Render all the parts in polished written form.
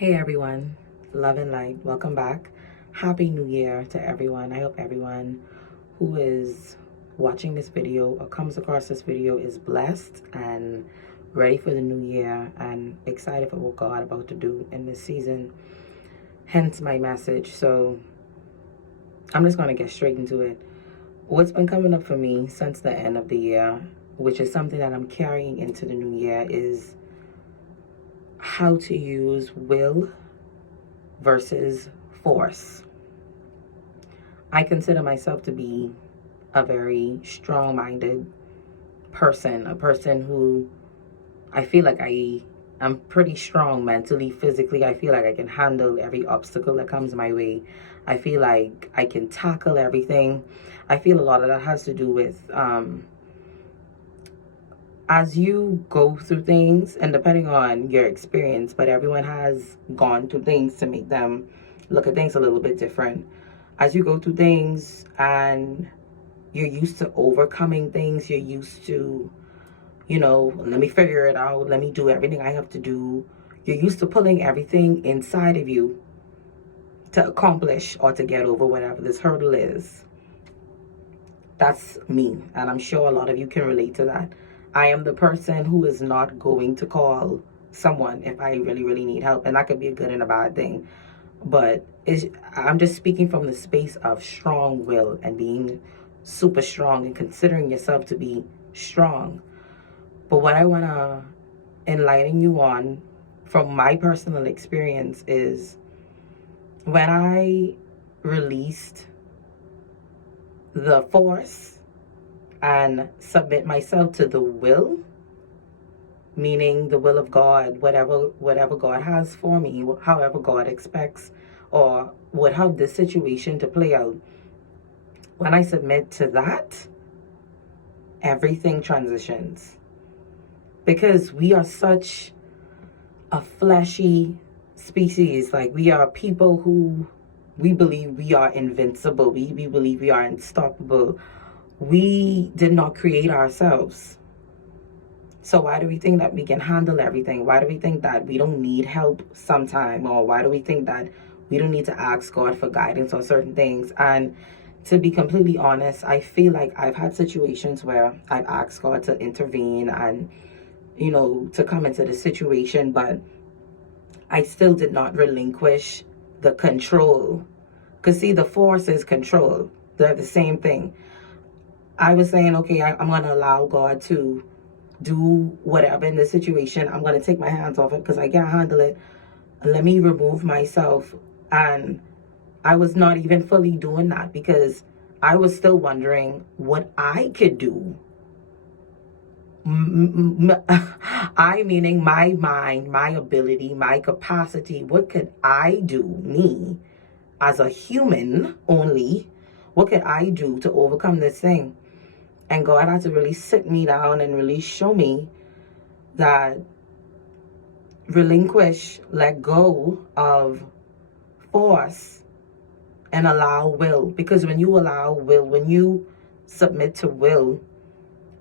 Hey everyone, love and light, welcome back. Happy New Year to everyone. I hope everyone who is watching this video or comes across this video is blessed and ready for the new year and excited for what God about to do in this season. Hence my message. So I'm just going to get straight into it. What's been coming up for me since the end of the year, which is something that I'm carrying into the new year, is how to use will versus force. I consider myself to be a very strong-minded person, a person who I feel like I'm pretty strong mentally, physically. I feel like I can handle every obstacle that comes my way. I feel like I can tackle everything. I feel a lot of that has to do with as you go through things, and depending on your experience, but everyone has gone through things to make them look at things a little bit different. As you go through things and you're used to overcoming things, you're used to, let me figure it out, let me do everything I have to do. You're used to pulling everything inside of you to accomplish or to get over whatever this hurdle is. That's me, and I'm sure a lot of you can relate to that. I am the person who is not going to call someone if I really, really need help, and that could be a good and a bad thing. But I'm just speaking from the space of strong will and being super strong and considering yourself to be strong. But what I want to enlighten you on from my personal experience is when I released the force and submit myself to the will, meaning the will of God, whatever God has for me, however God expects or would have this situation to play out. When I submit to that, everything transitions. Because we are such a fleshy species. Like, we are people who we believe we are invincible. We believe we are unstoppable. We did not create ourselves. So why do we think that we can handle everything? Why do we think that we don't need help sometime? Or why do we think that we don't need to ask God for guidance on certain things? And to be completely honest, I feel like I've had situations where I've asked God to intervene and, to come into the situation, but I still did not relinquish the control. Because see, the force is control. They're the same thing. I was saying, okay, I'm going to allow God to do whatever in this situation. I'm going to take my hands off it because I can't handle it. Let me remove myself. And I was not even fully doing that because I was still wondering what I could do. I meaning my mind, my ability, my capacity. What could I do, me, as a human only? What could I do to overcome this thing? And God had to really sit me down and really show me that relinquish, let go of force and allow will. Because when you allow will, when you submit to will,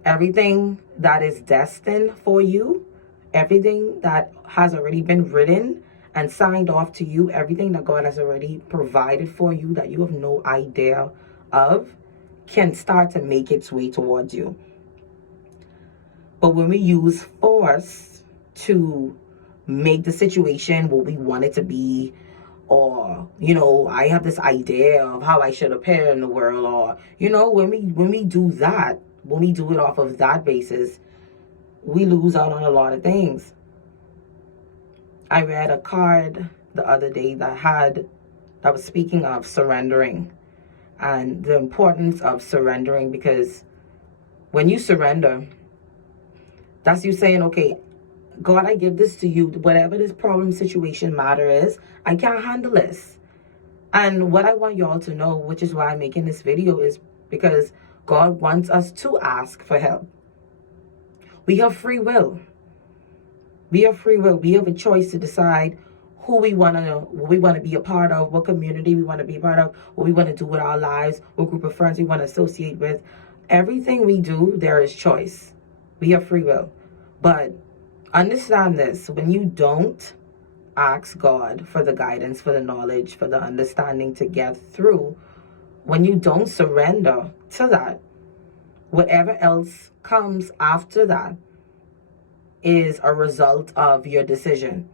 everything that is destined for you, everything that has already been written and signed off to you, everything that God has already provided for you that you have no idea of, can start to make its way towards you. But when we use force to make the situation what we want it to be, or I have this idea of how I should appear in the world, or when we do that, when we do it off of that basis, we lose out on a lot of things. I read a card the other day that was speaking of surrendering and the importance of surrendering, because when you surrender, that's you saying, okay, God, I give this to you. Whatever this problem, situation, matter is, I can't handle this. And what I want y'all to know, which is why I'm making this video, is because God wants us to ask for help. We have free will. We have free will. We have a choice to decide who we want to be a part of, what community we want to be a part of, what we want to do with our lives, what group of friends we want to associate with. Everything we do, there is choice. We have free will. But understand this, when you don't ask God for the guidance, for the knowledge, for the understanding to get through, when you don't surrender to that, whatever else comes after that is a result of your decision.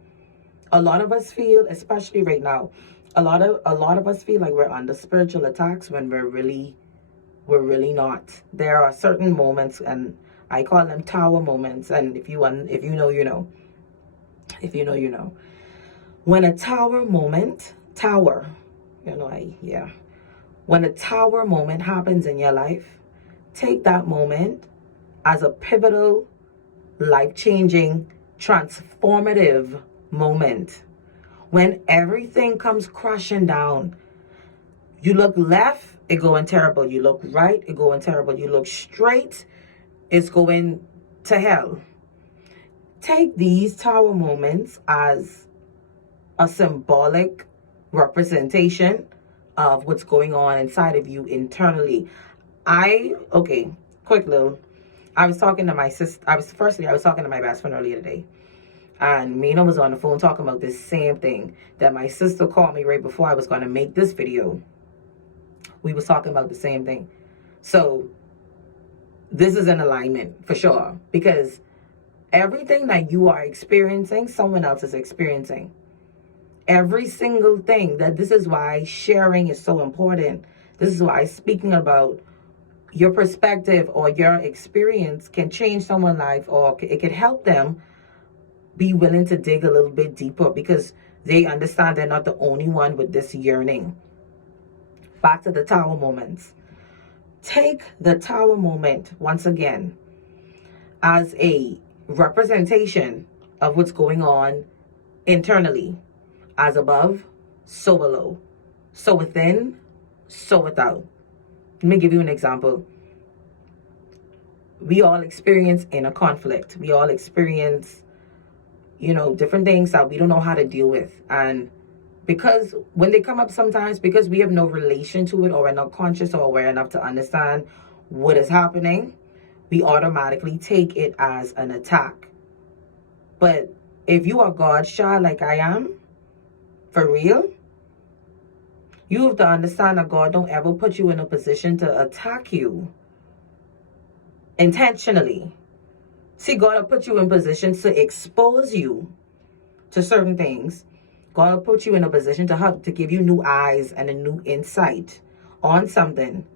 A lot of us feel, especially right now, a lot of us feel like we're under spiritual attacks when we're really not. There are certain moments, and I call them tower moments, and if you know, you know. If you know, you know. When a tower, when a tower moment happens in your life, take that moment as a pivotal, life-changing, transformative moment. When everything comes crashing down, you look left, it going terrible. You look right, it going terrible. You look straight, it's going to hell. Take these tower moments as a symbolic representation of what's going on inside of you internally. Quick little. I was talking to my sister. I was talking to my best friend earlier today. And Mina was on the phone talking about this same thing that my sister called me right before I was going to make this video. We was talking about the same thing. So this is an alignment for sure, because everything that you are experiencing, someone else is experiencing. Every single thing. This is why sharing is so important. This is why speaking about your perspective or your experience can change someone's life, or it could help them be willing to dig a little bit deeper, because they understand they're not the only one with this yearning. Back to the tower moments. Take the tower moment once again as a representation of what's going on internally. As above, so below. So within, so without. Let me give you an example. We all experience inner conflict. We all experience, different things that we don't know how to deal with. And because when they come up sometimes, because we have no relation to it, or we're not conscious or aware enough to understand what is happening, we automatically take it as an attack. But if you are God's child like I am, for real, you have to understand that God don't ever put you in a position to attack you intentionally. See, God will put you in positions to expose you to certain things. God will put you in a position to give you new eyes and a new insight on something.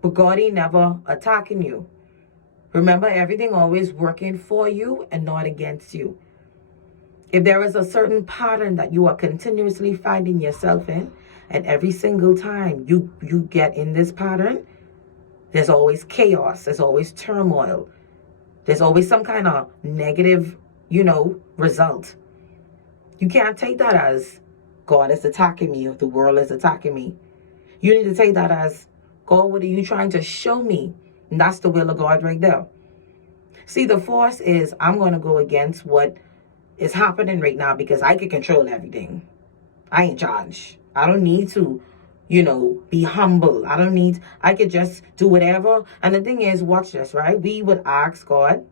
But God ain't never attacking you. Remember, everything always working for you and not against you. If there is a certain pattern that you are continuously finding yourself in, and every single time you get in this pattern, there's always chaos, there's always turmoil, there's always some kind of negative, result. You can't take that as God is attacking me or the world is attacking me. You need to take that as, God, what are you trying to show me? And that's the will of God right there. See, the force is, I'm going to go against what is happening right now because I can control everything. I ain't charged. I don't need to, be humble. I could just do whatever. And the thing is, watch this, right? We would ask God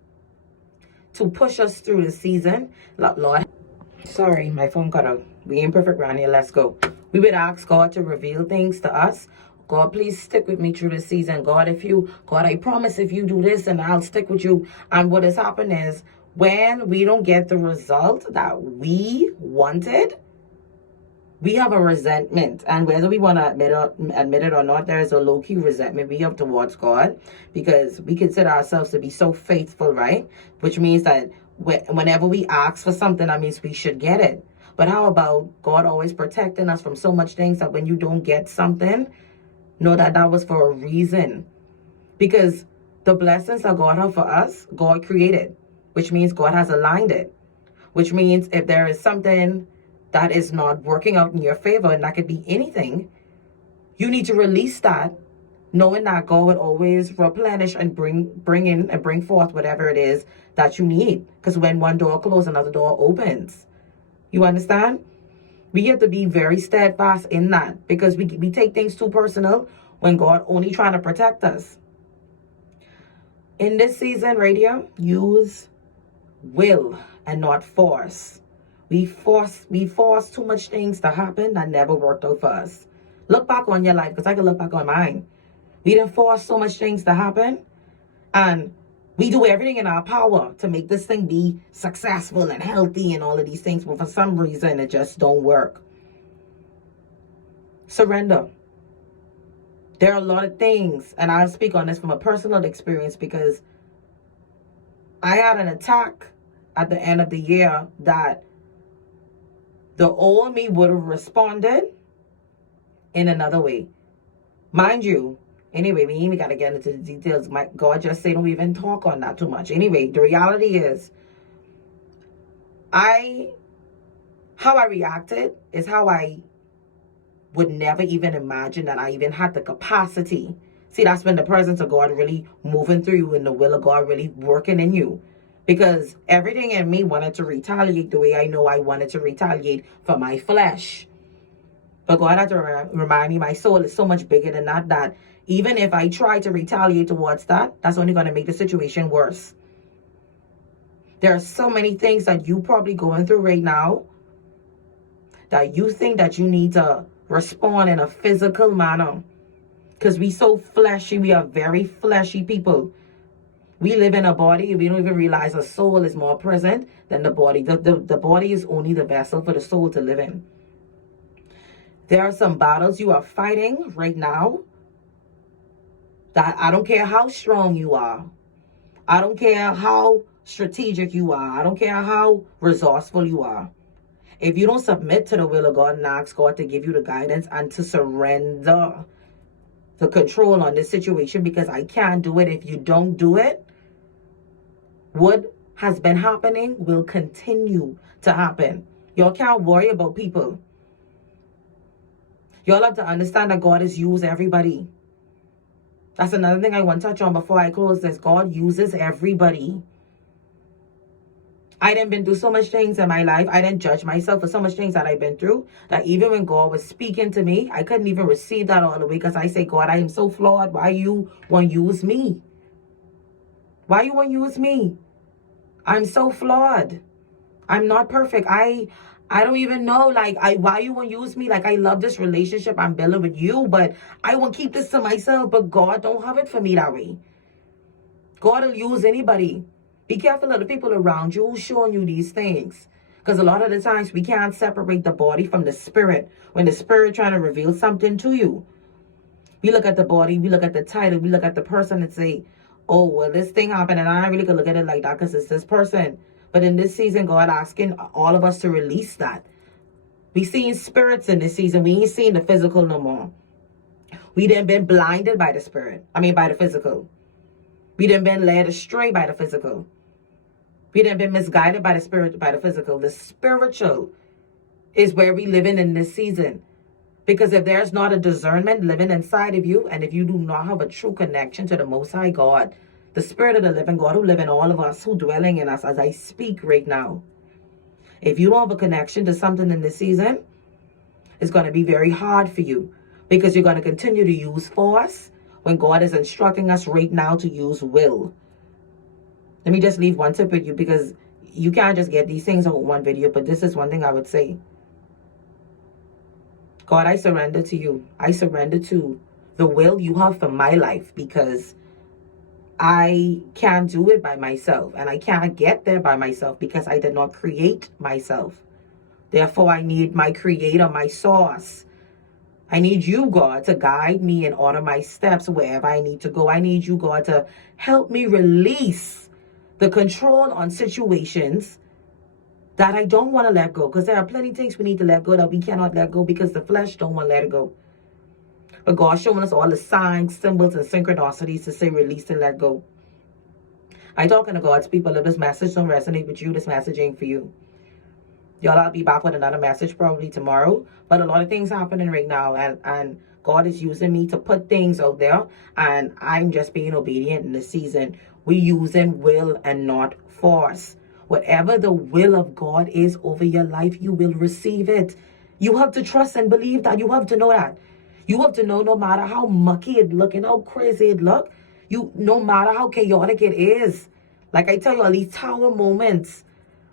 to push us through the season. Lord, sorry, my phone cut out. We ain't perfect around here. Let's go. We would ask God to reveal things to us. God, please stick with me through the season. God, I promise if you do this, and I'll stick with you. And what has happened is, when we don't get the result that we wanted, we have a resentment. And whether we want to admit it or not, there is a low-key resentment we have towards God, because we consider ourselves to be so faithful, right? Which means that whenever we ask for something, that means we should get it. But how about God always protecting us from so much things that when you don't get something, know that was for a reason. Because the blessings that God has for us, God created, which means God has aligned it. Which means if there is something that is not working out in your favor, and that could be anything, you need to release that, knowing that God would always replenish and bring in and bring forth whatever it is that you need. Because when one door closes, another door opens. You understand? We have to be very steadfast in that, because we take things too personal when God only trying to protect us. In this season right here, use will and not force. We force too much things to happen that never worked out for us. Look back on your life, because I can look back on mine. We didn't force so much things to happen, and we do everything in our power to make this thing be successful and healthy and all of these things, but for some reason it just don't work. Surrender. There are a lot of things, and I'll speak on this from a personal experience, because I had an attack at the end of the year that the old me would have responded in another way. Mind you, anyway, we even got to get into the details. My God just say don't even talk on that too much. Anyway, the reality is, how I reacted is how I would never even imagine that I even had the capacity. See, that's when the presence of God really moving through you and the will of God really working in you. Because everything in me wanted to retaliate the way I know I wanted to retaliate for my flesh. But God had to remind me my soul is so much bigger than that, that even if I try to retaliate towards that, that's only going to make the situation worse. There are so many things that you probably going through right now that you think that you need to respond in a physical manner. Because we so fleshy, we are very fleshy people. We live in a body, we don't even realize a soul is more present than the body. The body is only the vessel for the soul to live in. There are some battles you are fighting right now that I don't care how strong you are. I don't care how strategic you are. I don't care how resourceful you are. If you don't submit to the will of God and ask God to give you the guidance and to surrender the control on this situation, because I can't do it. If you don't do it, what has been happening will continue to happen. Y'all can't worry about people. Y'all have to understand that God has used everybody. That's another thing I want to touch on before I close this. God uses everybody. I done been through so much things in my life. I didn't judge myself for so much things that I've been through, that even when God was speaking to me, I couldn't even receive that all the way, because I say, God, I am so flawed. Why you want to use me? Why you want to use me? I'm so flawed. I'm not perfect. I don't even know, like, why you want to use me? Like, I love this relationship I'm building with you, but I want to keep this to myself. But God don't have it for me that way. God will use anybody. Be careful of the people around you who's showing you these things. Because a lot of the times we can't separate the body from the spirit. When the spirit trying to reveal something to you, we look at the body, we look at the title, we look at the person and say, oh, well, this thing happened, and I really could look at it like that because it's this person. But in this season, God asking all of us to release that. We seeing spirits in this season. We ain't seeing the physical no more. We done been blinded by the spirit. By the physical. We done been led astray by the physical. We done been misguided by the spirit, by the physical. The spiritual is where we living in this season. Because if there's not a discernment living inside of you, and if you do not have a true connection to the Most High God, the Spirit of the living God who live in all of us, who dwelling in us as I speak right now, if you don't have a connection to something in this season, it's going to be very hard for you, because you're going to continue to use force when God is instructing us right now to use will. Let me just leave one tip with you, because you can't just get these things on one video, but this is one thing I would say. God, I surrender to you. I surrender to the will you have for my life, because I can't do it by myself, and I can't get there by myself because I did not create myself. Therefore, I need my creator, my source. I need you, God, to guide me and order my steps wherever I need to go. I need you, God, to help me release the control on situations that I don't want to let go, because there are plenty of things we need to let go that we cannot let go because the flesh don't want to let it go. But God's showing us all the signs, symbols, and synchronicities to say release and let go. I talking to God's people. If this message don't resonate with you, this message ain't for you. Y'all, I'll be back with another message probably tomorrow. But a lot of things happening right now, and God is using me to put things out there, and I'm just being obedient in this season. We using will and not force. Whatever the will of God is over your life, you will receive it. You have to trust and believe that. You have to know that. You have to know, no matter how mucky it look and how crazy it look, no matter how chaotic it is. Like I tell you, all these tower moments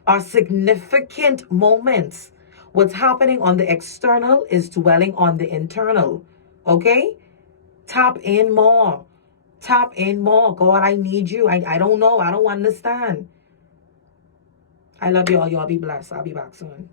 are significant moments. What's happening on the external is dwelling on the internal. Okay? Tap in more. Tap in more. God, I need you. I don't know. I don't understand. I love y'all. Y'all be blessed. I'll be back soon.